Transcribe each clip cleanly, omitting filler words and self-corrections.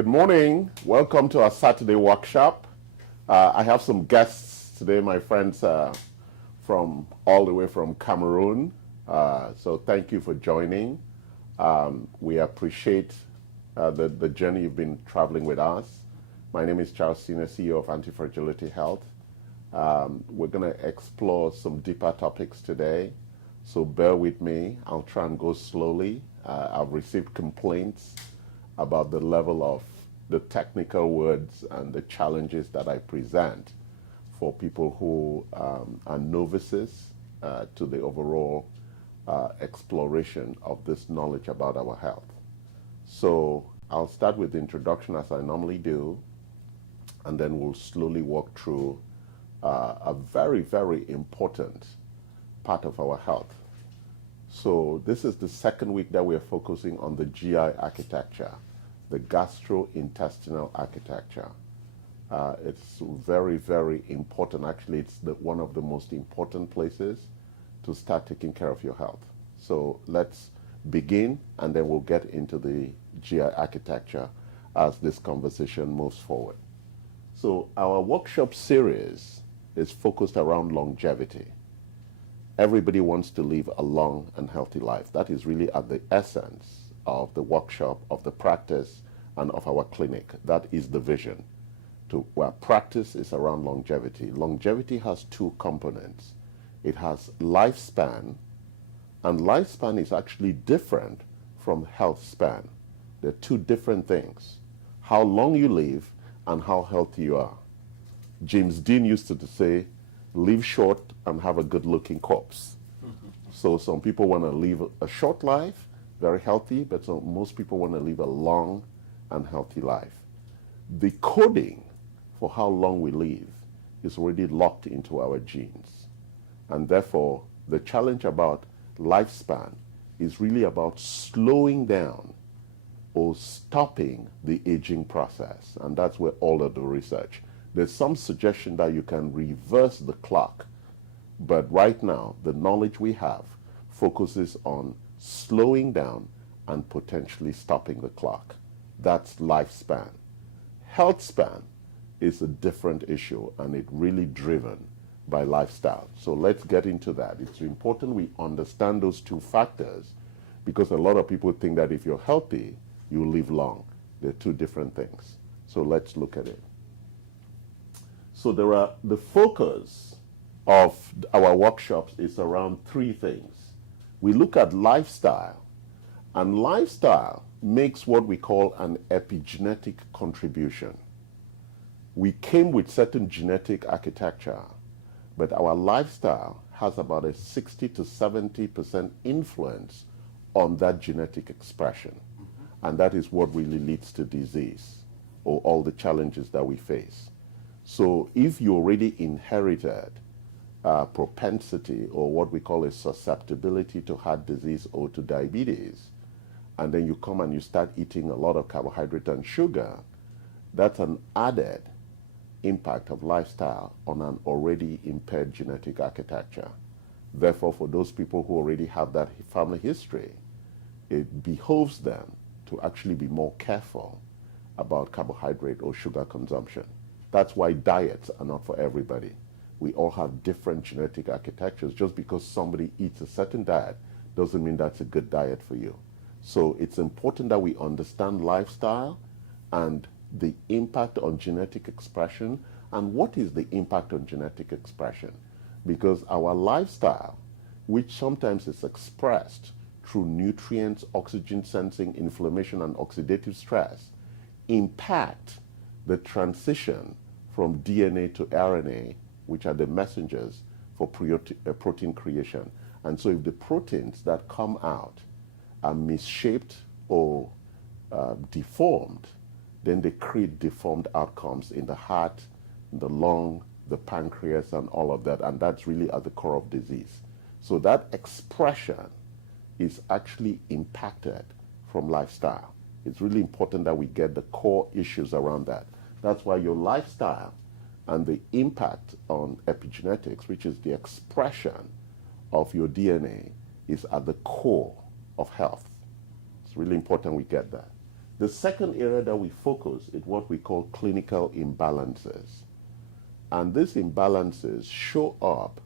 Good morning. Welcome to our Saturday workshop. I have some guests today, my friends from all the way from Cameroon. So thank you for joining. We appreciate the journey you've been traveling with us. My name is Charles Sine, CEO of Anti-Fragility Health. We're going to explore some deeper topics today. So bear with me. I'll try and go slowly. I've received complaints about the level of the technical words and the challenges that I present for people who are novices to the overall exploration of this knowledge about our health. So I'll start with the introduction as I normally do, and then we'll slowly walk through a very, very important part of our health. So this is the second week that we're focusing on the GI architecture, the gastrointestinal architecture. It's very, very important. Actually, it's one of the most important places to start taking care of your health. So let's begin, and then we'll get into the GI architecture as this conversation moves forward. So our workshop series is focused around longevity. Everybody wants to live a long and healthy life. That is really at the essence of the workshop, of the practice, and of our clinic. That is the vision. Where practice is around longevity. Longevity has two components. It has lifespan, and lifespan is actually different from health span. They're two different things. How long you live and how healthy you are. James Dean used to say, live short and have a good-looking corpse. So some people want to live a short life, very healthy, but most people want to live a long and healthy life. The coding for how long we live is already locked into our genes. And therefore, the challenge about lifespan is really about slowing down or stopping the aging process. And that's where all of the research. There's some suggestion that you can reverse the clock, but right now the knowledge we have focuses on slowing down and potentially stopping the clock. That's lifespan. Health span is a different issue, and it's really driven by lifestyle. So let's get into that. It's important we understand those two factors, because a lot of people think that if you're healthy, you live long. They're two different things. So let's look at it. So the focus of our workshops is around three things. We look at lifestyle, and lifestyle makes what we call an epigenetic contribution. We came with certain genetic architecture, but our lifestyle has about a 60 to 70% influence on that genetic expression. And that is what really leads to disease or all the challenges that we face. So if you already inherited propensity or what we call a susceptibility to heart disease or to diabetes, and then you come and you start eating a lot of carbohydrate and sugar, that's an added impact of lifestyle on an already impaired genetic architecture. Therefore, for those people who already have that family history, it behoves them to actually be more careful about carbohydrate or sugar consumption. That's why diets are not for everybody. We all have different genetic architectures. Just because somebody eats a certain diet doesn't mean that's a good diet for you. So it's important that we understand lifestyle and the impact on genetic expression. And what is the impact on genetic expression? Because our lifestyle, which sometimes is expressed through nutrients, oxygen sensing, inflammation, and oxidative stress, impact the transition from DNA to RNA, which are the messengers for protein creation. And so if the proteins that come out are misshaped or deformed, then they create deformed outcomes in the heart, the lung, the pancreas, and all of that. And that's really at the core of disease. So that expression is actually impacted from lifestyle. It's really important that we get the core issues around that. That's why your lifestyle and the impact on epigenetics, which is the expression of your DNA, is at the core of health. It's really important we get that. The second area that we focus is what we call clinical imbalances. And these imbalances show up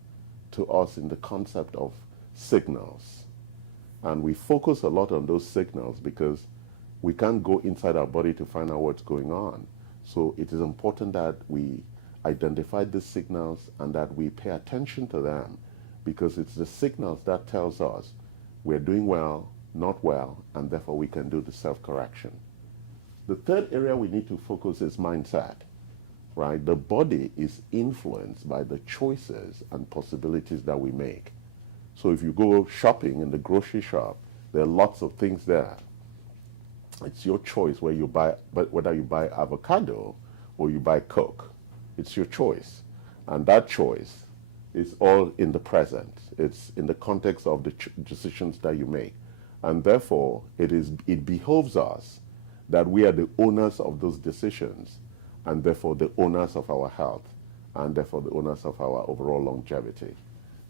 to us in the concept of signals. And we focus a lot on those signals because we can't go inside our body to find out what's going on. So it is important that we identify these signals and that we pay attention to them, because it's the signals that tells us we're doing well, not well, and therefore we can do the self-correction. The third area we need to focus is mindset, right? The body is influenced by the choices and possibilities that we make. So if you go shopping in the grocery shop, there are lots of things there. It's your choice where you buy, but whether you buy avocado or you buy Coke, it's your choice. And that choice is all in the present. It's in the context of the decisions that you make. And therefore, it behoves us that we are the owners of those decisions, and therefore the owners of our health, and therefore the owners of our overall longevity.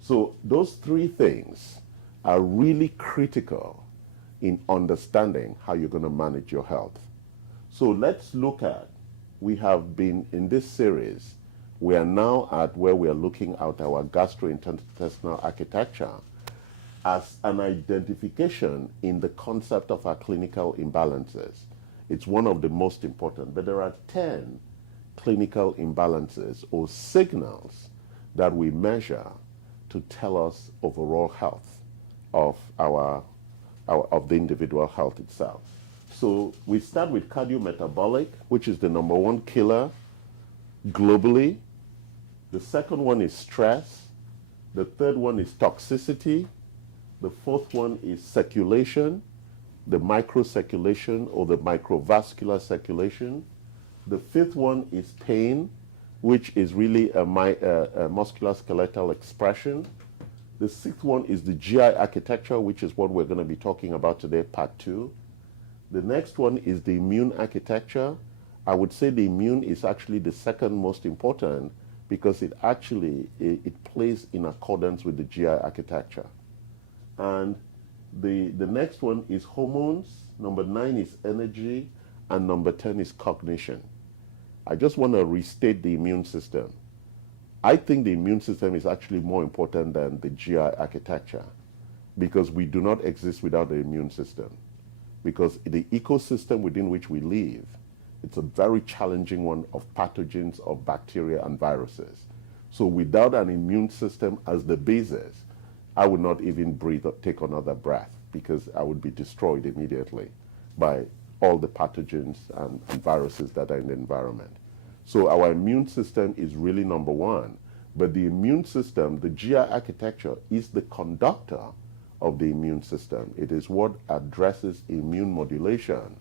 So those three things are really critical in understanding how you're going to manage your health. So let's look at, we have been in this series, we are now at where we are looking at our gastrointestinal architecture as an identification in the concept of our clinical imbalances. It's one of the most important, but there are 10 clinical imbalances or signals that we measure to tell us overall health of of the individual health itself. So we start with cardiometabolic, which is the number one killer globally. The second one is stress. The third one is toxicity. The fourth one is circulation, the microcirculation or the microvascular circulation. The fifth one is pain, which is really a musculoskeletal expression. The sixth one is the GI architecture, which is what we're going to be talking about today, part 2. The next one is the immune architecture. I would say the immune is actually the second most important because it plays in accordance with the GI architecture. And the next one is hormones. Number 9 is energy. And number 10 is cognition. I just want to restate the immune system. I think the immune system is actually more important than the GI architecture because we do not exist without the immune system. Because the ecosystem within which we live, it's a very challenging one of pathogens, of bacteria and viruses. So without an immune system as the basis, I would not even breathe or take another breath because I would be destroyed immediately by all the pathogens and viruses that are in the environment. So our immune system is really number one. But the immune system, the GI architecture, is the conductor of the immune system. It is what addresses immune modulation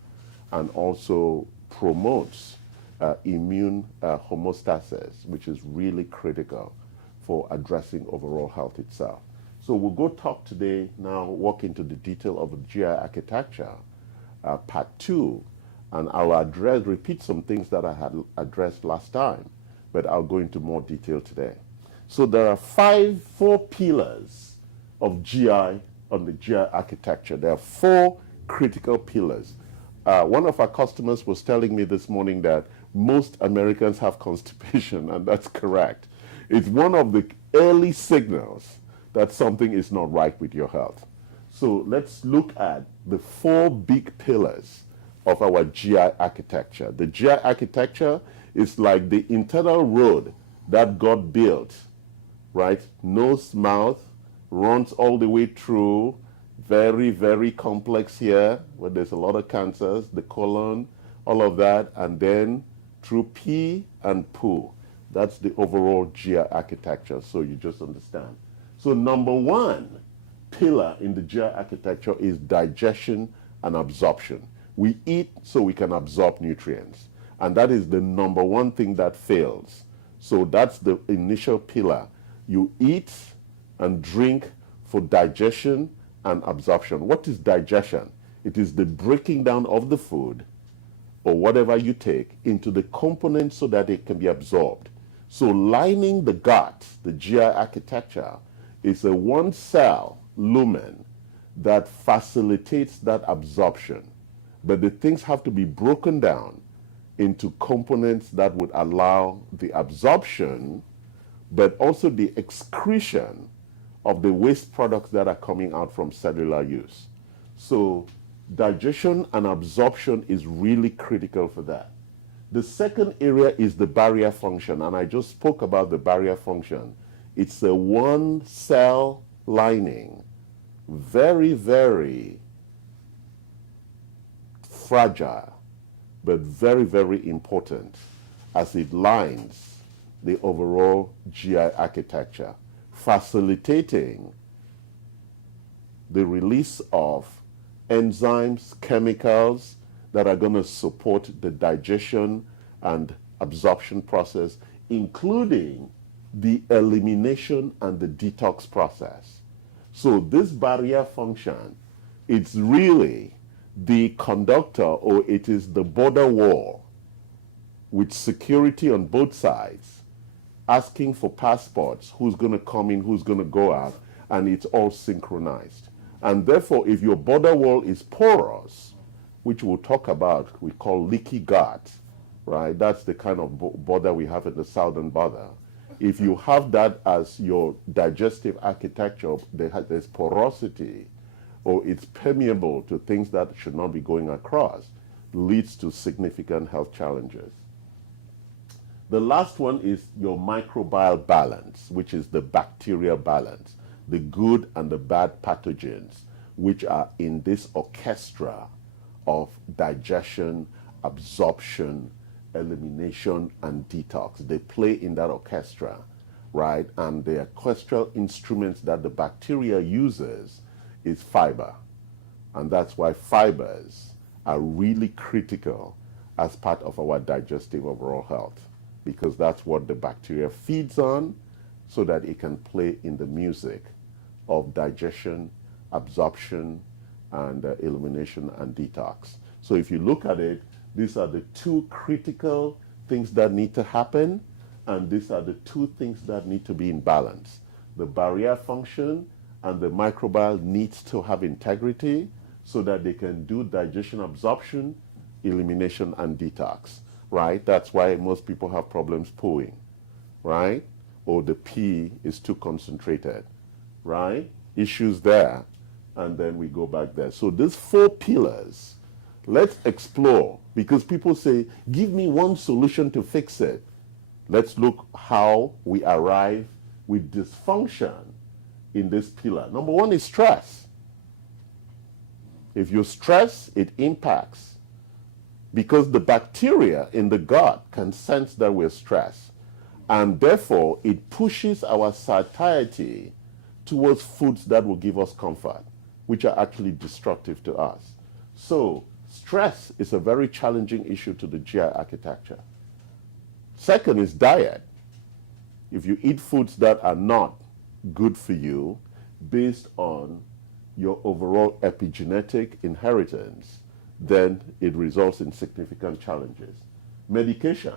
and also promotes immune homeostasis, which is really critical for addressing overall health itself. So we'll go talk today, now walk into the detail of the GI architecture, part 2, and I'll repeat some things that I had addressed last time, but I'll go into more detail today. So there are 4 pillars of GI on the GI architecture. There are 4 critical pillars. One of our customers was telling me this morning that most Americans have constipation, and that's correct. It's one of the early signals that something is not right with your health. So let's look at the 4 big pillars of our GI architecture. The GI architecture is like the internal road that God built, right? Nose, mouth, runs all the way through, very, very complex here, where there's a lot of cancers, the colon, all of that, and then through pee and poo. That's the overall GI architecture, so you just understand. So number 1 pillar in the GI architecture is digestion and absorption. We eat so we can absorb nutrients. And that is the number 1 thing that fails. So that's the initial pillar. You eat and drink for digestion and absorption. What is digestion? It is the breaking down of the food or whatever you take into the components so that it can be absorbed. So lining the gut, the GI architecture, is a 1-cell lumen that facilitates that absorption. but the things have to be broken down into components that would allow the absorption, but also the excretion of the waste products that are coming out from cellular use. So digestion and absorption is really critical for that. The second area is the barrier function, and I just spoke about the barrier function. It's a one cell lining, very, very fragile, but very, very important as it lines the overall GI architecture, facilitating the release of enzymes, chemicals that are going to support the digestion and absorption process, including the elimination and the detox process. So this barrier function, it's really the conductor, or it is the border wall with security on both sides, asking for passports, who's going to come in, who's going to go out, and it's all synchronized. And therefore, if your border wall is porous, which we'll talk about, we call leaky gut, right? That's the kind of border we have in the southern border. If you have that as your digestive architecture, there's porosity, or it's permeable to things that should not be going across, leads to significant health challenges. The last one is your microbial balance, which is the bacterial balance, the good and the bad pathogens, which are in this orchestra of digestion, absorption, elimination, and detox. They play in that orchestra, right? And the orchestral instruments that the bacteria uses is fiber. And that's why fibers are really critical as part of our digestive overall health, because that's what the bacteria feeds on, so that it can play in the music of digestion, absorption, and elimination and detox. So if you look at it, these are the two critical things that need to happen, and these are the two things that need to be in balance. The barrier function and the microbial needs to have integrity so that they can do digestion, absorption, elimination, and detox, right? That's why most people have problems pooing, right? Or the pee is too concentrated, right? Issues there, and then we go back there. So these four pillars, let's explore, because people say, give me one solution to fix it. Let's look how we arrive with dysfunction in this pillar. Number one is stress. If you stress, it impacts, because the bacteria in the gut can sense that we're stressed, and therefore it pushes our satiety towards foods that will give us comfort, which are actually destructive to us. So stress is a very challenging issue to the GI architecture. Second is diet. If you eat foods that are not good for you based on your overall epigenetic inheritance, then it results in significant challenges. Medication.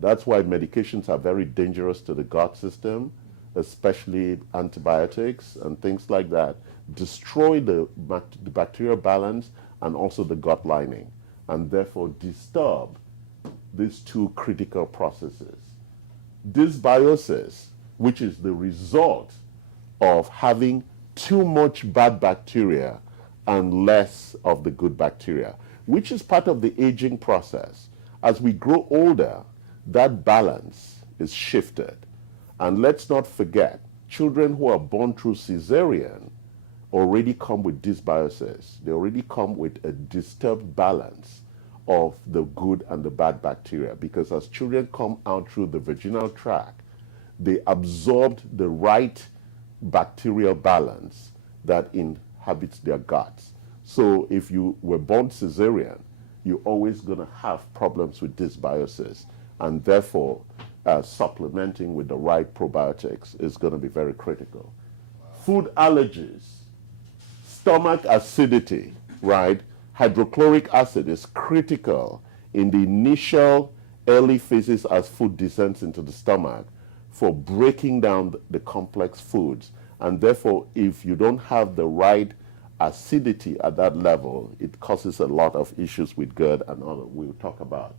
That's why medications are very dangerous to the gut system, especially antibiotics and things like that. Destroy the bacterial balance and also the gut lining, and therefore disturb these two critical processes. Dysbiosis, which is the result of having too much bad bacteria and less of the good bacteria, which is part of the aging process. As we grow older, that balance is shifted. And let's not forget, children who are born through cesarean already come with dysbiosis. They already come with a disturbed balance of the good and the bad bacteria, because as children come out through the vaginal tract, they absorbed the right bacterial balance that inhabits their guts. So if you were born cesarean, you're always going to have problems with dysbiosis, and therefore supplementing with the right probiotics is going to be very critical. Food allergies, stomach acidity, right? Hydrochloric acid is critical in the initial early phases as food descends into the stomach for breaking down the complex foods. And therefore, if you don't have the right acidity at that level, it causes a lot of issues with gut and all that we'll talk about.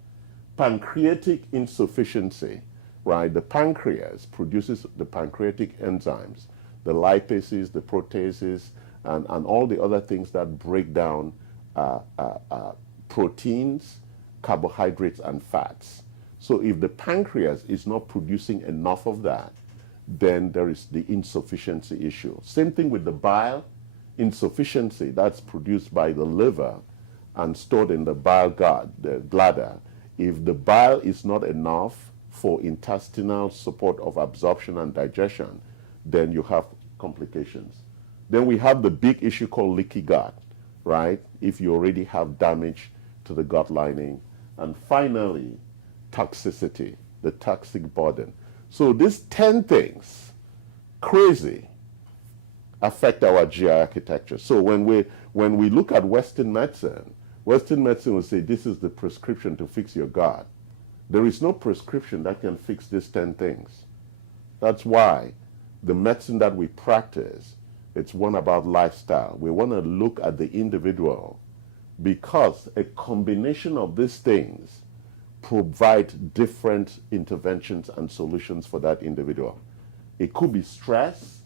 Pancreatic insufficiency, right? The pancreas produces the pancreatic enzymes, the lipases, the proteases, and all the other things that break down proteins, carbohydrates, and fats. So if the pancreas is not producing enough of that, then there is the insufficiency issue. Same thing with the bile insufficiency that's produced by the liver and stored in the bile gut, the bladder. If the bile is not enough for intestinal support of absorption and digestion, then you have complications. Then we have the big issue called leaky gut, right? If you already have damage to the gut lining. And finally, toxicity, the toxic burden. So these 10 things, crazy, affect our GI architecture. So when we look at Western medicine will say this is the prescription to fix your gut. There is no prescription that can fix these 10 things. That's why the medicine that we practice, it's one about lifestyle. We want to look at the individual because a combination of these things provide different interventions and solutions for that individual. It could be stress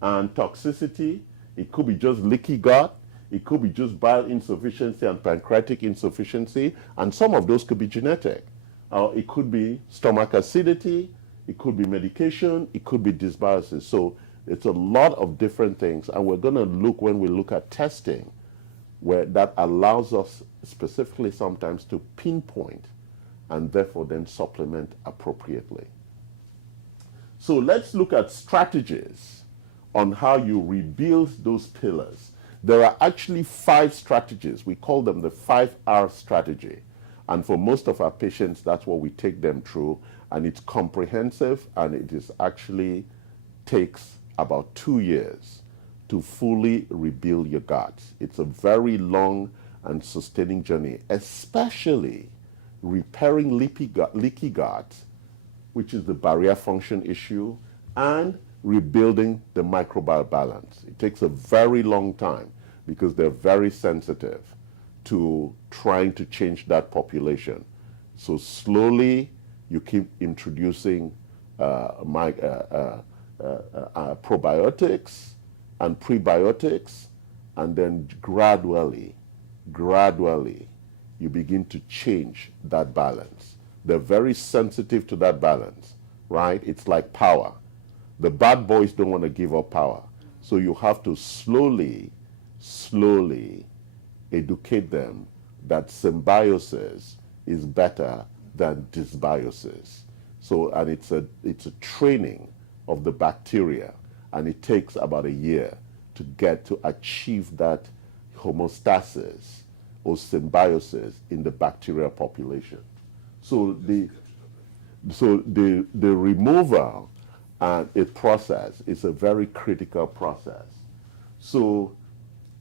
and toxicity. It could be just leaky gut. It could be just bile insufficiency and pancreatic insufficiency. And some of those could be genetic. It could be stomach acidity. It could be medication. It could be dysbiosis. So it's a lot of different things. And we're going to look, when we look at testing, where that allows us specifically sometimes to pinpoint and therefore then supplement appropriately. So let's look at strategies on how you rebuild those pillars. There are actually 5 strategies. We call them the 5R strategy. And for most of our patients, that's what we take them through. And it's comprehensive, and it is actually takes about 2 years to fully rebuild your gut. It's a very long and sustaining journey, especially repairing leaky gut, which is the barrier function issue, and rebuilding the microbial balance. It takes a very long time because they're very sensitive to trying to change that population. So slowly you keep introducing probiotics and prebiotics, and then gradually you begin to change that balance. They're very sensitive to that balance, right? It's like power. The bad boys don't want to give up power. So you have to slowly educate them that symbiosis is better than dysbiosis. So, and it's a training of the bacteria, and it takes about a year to get to achieve that homeostasis or symbiosis in the bacterial population. So the removal and a process is a very critical process. So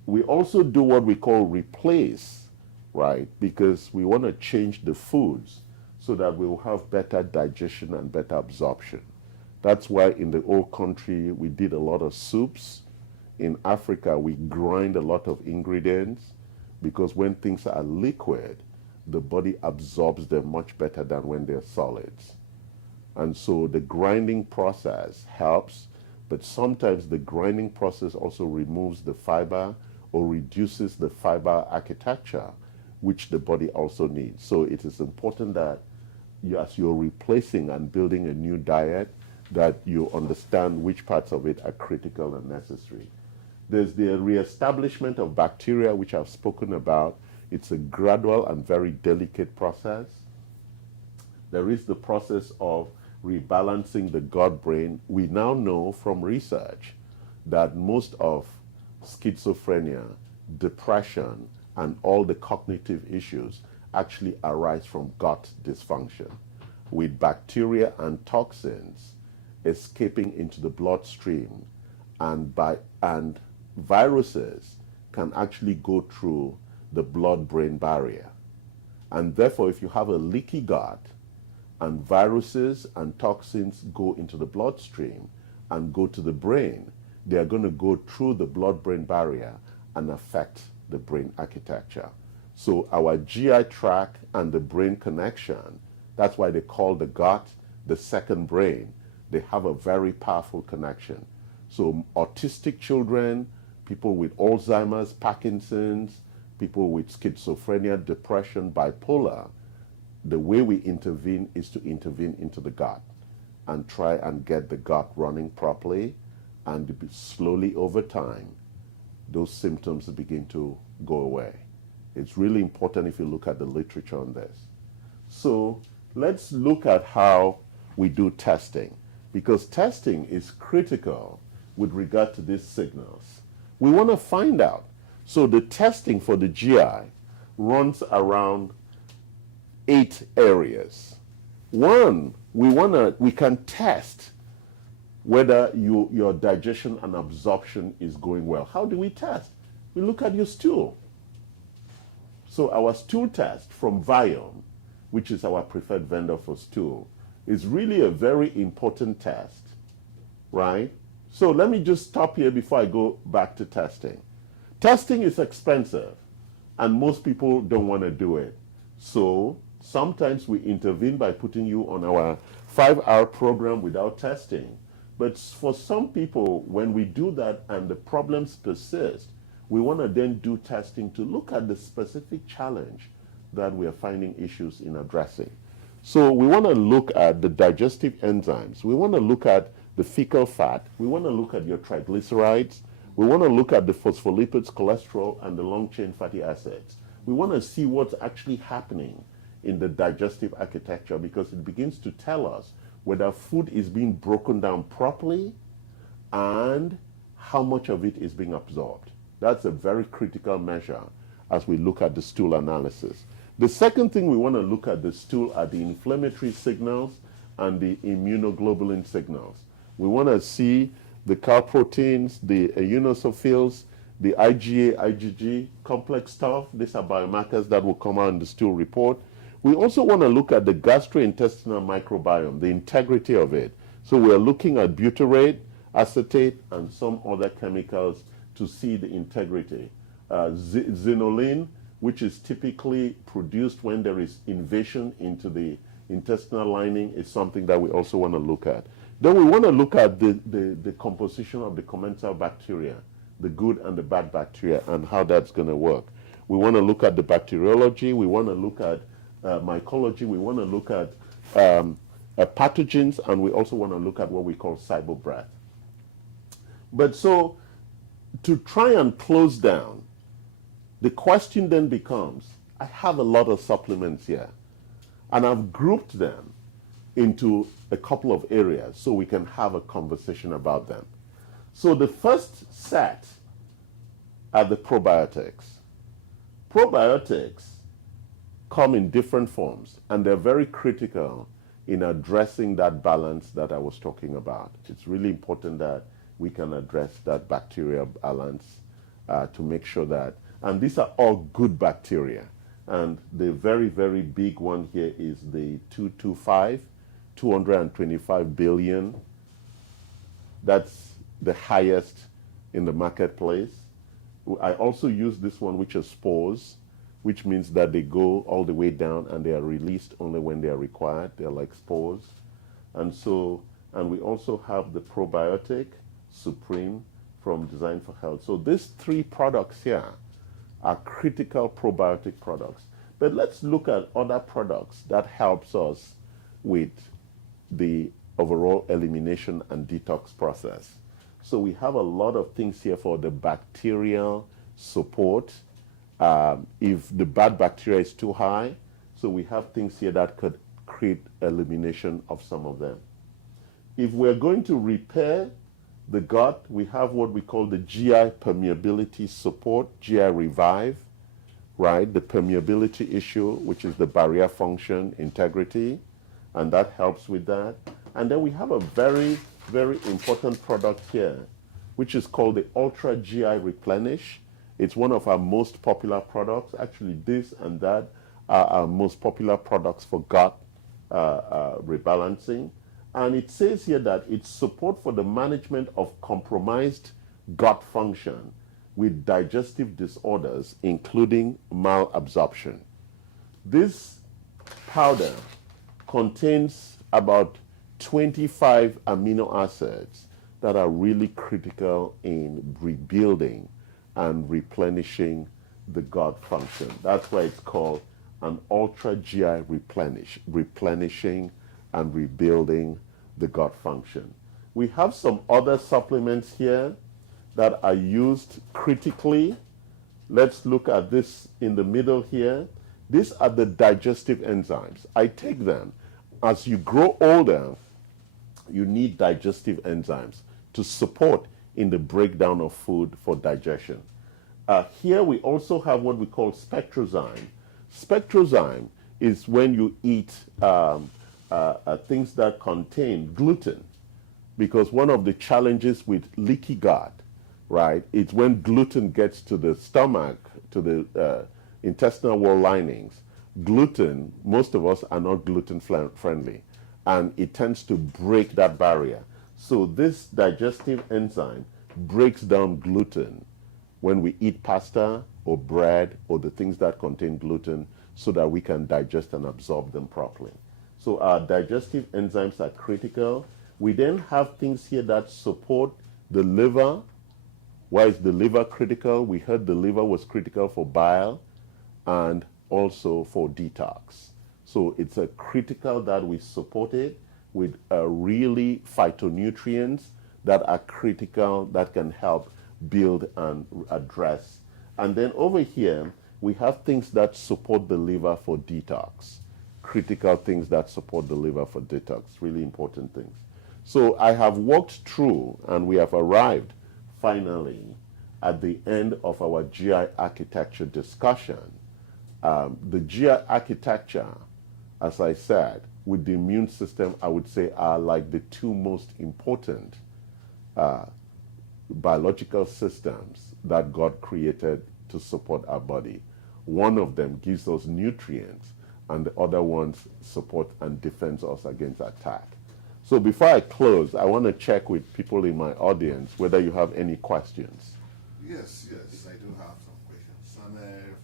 we also do what we call replace, right? Because we want to change the foods so that we will have better digestion and better absorption. That's why in the old country we did a lot of soups. In Africa we grind a lot of ingredients because when things are liquid, the body absorbs them much better than when they're solids. And so the grinding process helps, but sometimes the grinding process also removes the fiber or reduces the fiber architecture, which the body also needs. So it is important that as you're replacing and building a new diet, that you understand which parts of it are critical and necessary. There's the reestablishment of bacteria, which I've spoken about. It's a gradual and very delicate process. There is the process of rebalancing the gut-brain. We now know from research that most of schizophrenia, depression, and all the cognitive issues actually arise from gut dysfunction, with bacteria and toxins escaping into the bloodstream, and viruses can actually go through the blood-brain barrier. And therefore, if you have a leaky gut and viruses and toxins go into the bloodstream and go to the brain, they are going to go through the blood-brain barrier and affect the brain architecture. So our GI tract and the brain connection, that's why they call the gut the second brain. They have a very powerful connection. So autistic children, people with Alzheimer's, Parkinson's, people with schizophrenia, depression, bipolar, the way we intervene is to intervene into the gut and try and get the gut running properly, and slowly over time, those symptoms begin to go away. It's really important if you look at the literature on this. So let's look at how we do testing, because testing is critical with regard to these signals. We want to find out. So the testing for the GI runs around 8 areas. One, we can test whether your digestion and absorption is going well. How do we test? We look at your stool. So our stool test from Viome, which is our preferred vendor for stool, is really a very important test, right? So let me just stop here before I go back to testing. Testing is expensive, and most people don't want to do it. So sometimes we intervene by putting you on our 5-hour program without testing. But for some people, when we do that and the problems persist, we want to then do testing to look at the specific challenge that we are finding issues in addressing. So we want to look at the digestive enzymes. We want to look at the fecal fat. We want to look at your triglycerides. We want to look at the phospholipids, cholesterol, and the long-chain fatty acids. We want to see what's actually happening in the digestive architecture, because it begins to tell us whether food is being broken down properly and how much of it is being absorbed. That's a very critical measure as we look at the stool analysis. The second thing we want to look at the stool are the inflammatory signals and the immunoglobulin signals. We want to see the calproteins, the eosinophils, the IgA, IgG complex stuff. These are biomarkers that will come out in the stool report. We also want to look at the gastrointestinal microbiome, the integrity of it. So we're looking at butyrate, acetate, and some other chemicals to see the integrity. Zinolin, which is typically produced when there is invasion into the intestinal lining, is something that we also want to look at. Then we want to look at the composition of the commensal bacteria, the good and the bad bacteria, and how that's going to work. We want to look at the bacteriology. We want to look at mycology. We want to look at pathogens, and we also want to look at what we call cybobreath. But so to try and close down, the question then becomes, I have a lot of supplements here, and I've grouped them into a couple of areas so we can have a conversation about them. So the first set are the probiotics. Probiotics come in different forms, and they're very critical in addressing that balance that I was talking about. It's really important that we can address that bacterial balance to make sure that, and these are all good bacteria. And the very, very big one here is the 225 billion. That's the highest in the marketplace. I also use this one, which is spores, which means that they go all the way down and they are released only when they are required. They're like spores. And we also have the probiotic Supreme from Design for Health. So these 3 products here are critical probiotic products. But let's look at other products that helps us with the overall elimination and detox process. So we have a lot of things here for the bacterial support. If the bad bacteria is too high, so we have things here that could create elimination of some of them. If we're going to repair the gut, we have what we call the GI permeability support, GI revive, right? The permeability issue, which is the barrier function integrity, and that helps with that. And then we have a very, very important product here, which is called the Ultra GI Replenish. It's one of our most popular products. Actually, this and that are our most popular products for gut rebalancing. And it says here that it's support for the management of compromised gut function. with digestive disorders, including malabsorption. This powder contains about 25 amino acids that are really critical in rebuilding and replenishing the gut function. That's why it's called an ultra GI replenishing and rebuilding the gut function. We have some other supplements here that are used critically. Let's look at this in the middle here. These are the digestive enzymes. I take them. As you grow older, you need digestive enzymes to support in the breakdown of food for digestion. Here we also have what we call spectrozyme. Spectrozyme is when you eat things that contain gluten, because one of the challenges with leaky gut, right, is when gluten gets to the stomach, to the intestinal wall linings. Gluten, most of us are not gluten friendly, and it tends to break that barrier. So this digestive enzyme breaks down gluten when we eat pasta or bread or the things that contain gluten, so that we can digest and absorb them properly. So our digestive enzymes are critical. We then have things here that support the liver. Why is the liver critical? We heard the liver was critical for bile and also for detox. So it's a critical that we support it with really phytonutrients that are critical, that can help build and address. And then over here, we have things that support the liver for detox. Critical things that support the liver for detox, really important things. So I have walked through, and we have arrived finally at the end of our GI architecture discussion. The GI architecture, as I said, with the immune system, I would say are like the two most important biological systems that God created to support our body. One of them gives us nutrients, and the other ones support and defends us against attack. So before I close, I want to check with people in my audience whether you have any questions. Yes, I do have some questions. And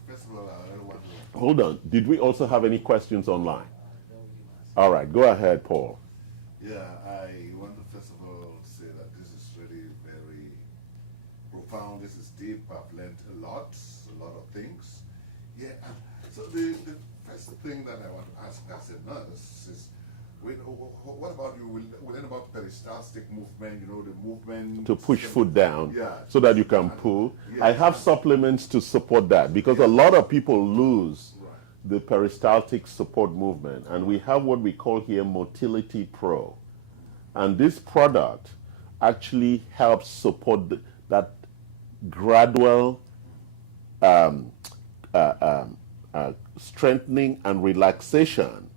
first of all, I want to... Hold on. Did we also have any questions online? All right. Go ahead, Paul. Yeah, I want to first of all say that this is really very profound. This is deep. I've learned a lot of things. Yeah, so the first thing that I want to ask as a nurse is, what about you? We learn about peristaltic movement, you know, the movement to push food down, yeah, so that you can pull. Yeah, I have supplements to support that, because a lot of people lose the peristaltic support movement, and we have what we call here Motility Pro. And this product actually helps support that gradual strengthening and relaxation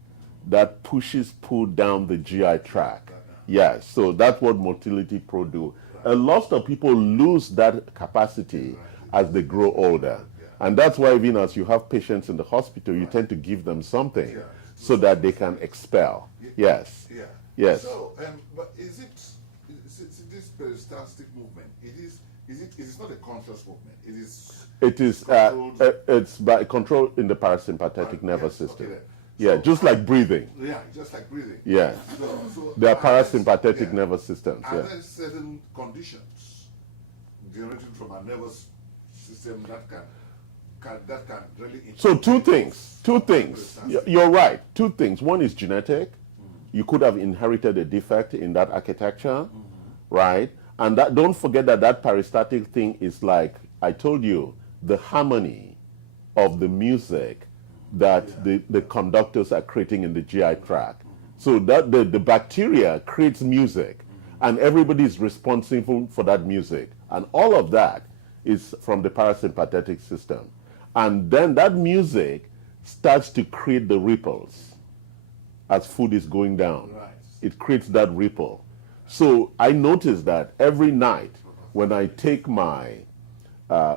that pushes food down the GI tract. Yes, so that's what Motility Pro do. A lot of people lose that capacity as they grow older. And that's why even as you have patients in the hospital, you tend to give them something so that they can expel. Yes. Yes. So, but is this peristaltic movement? It is not a conscious movement. It is it's by control in the parasympathetic nervous system. Okay, yeah, so just like breathing. Yeah, just like breathing. Yeah. So they are parasympathetic nervous systems. Are there certain conditions generated from our nervous system that can really... So two things. You're right. Two things. One is genetic. You could have inherited a defect in that architecture, right? And that, don't forget that peristaltic thing is like, I told you, the harmony of the music that the conductors are creating in the GI tract. So that the bacteria creates music, and everybody is responsible for that music. And all of that is from the parasympathetic system. And then that music starts to create the ripples as food is going down. Right. It creates that ripple. So I notice that every night when I take my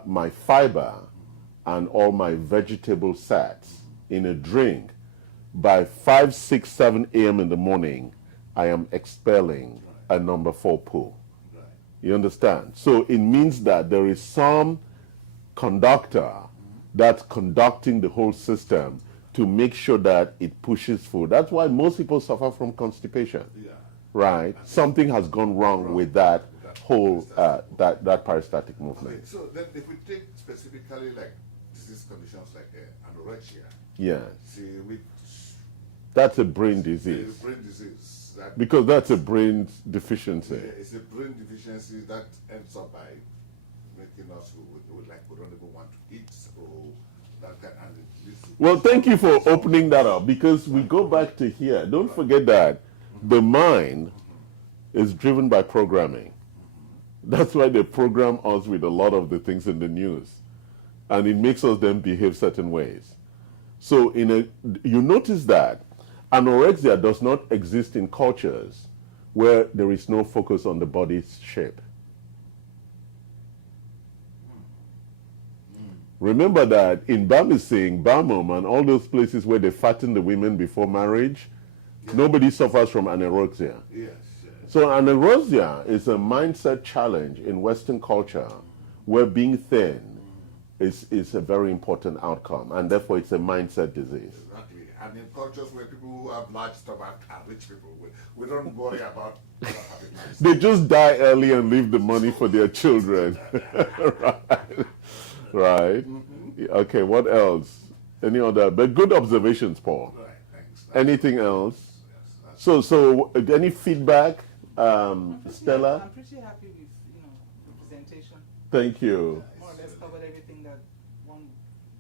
my fiber and all my vegetable sets in a drink, by 5, 6, 7 a.m. in the morning, I am expelling a number 4 poo. You understand? So it means that there is some conductor that's conducting the whole system to make sure that it pushes food. That's why most people suffer from constipation, Yeah. right? Something has gone wrong with that whole that peristaltic movement. Okay, so then if we take specifically like disease conditions like anorexia, Yeah, see, which that's a brain is disease brain disease, that because that's a brain deficiency. it's a brain deficiency that ends up by making us like we don't even want to eat, or that kind, and it leads to Well, thank you for opening that up because we go back to here. Don't forget that the mind is driven by programming. That's why they program us with a lot of the things in the news. And it makes us then behave certain ways. So you notice that anorexia does not exist in cultures where there is no focus on the body's shape. Remember that in Bamising, Bamum, and all those places where they fatten the women before marriage, nobody suffers from anorexia. yes, So anorexia is a mindset challenge in Western culture where being thin is a very important outcome, and therefore it's a mindset disease. exactly. And in cultures where people who have large stomach are rich people, we don't worry about not having nice. They just die early and leave the money for their children. Right. Right. Okay, what else? Any other? But good observations, Paul. Right, thanks. Anything else? Yes, So any feedback, Stella? I'm pretty happy with the presentation. Thank you. More or less covered everything that one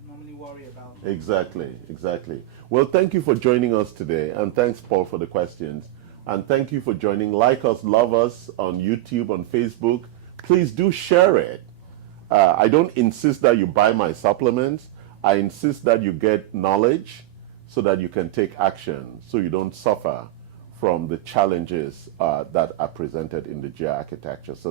normally worry about. Exactly, exactly. Well, thank you for joining us today, and thanks, Paul, for the questions. And thank you for joining. Like us, love us on YouTube, on Facebook. Please do share it. I don't insist that you buy my supplements. I insist that you get knowledge so that you can take action, so you don't suffer from the challenges that are presented in the GI architecture. So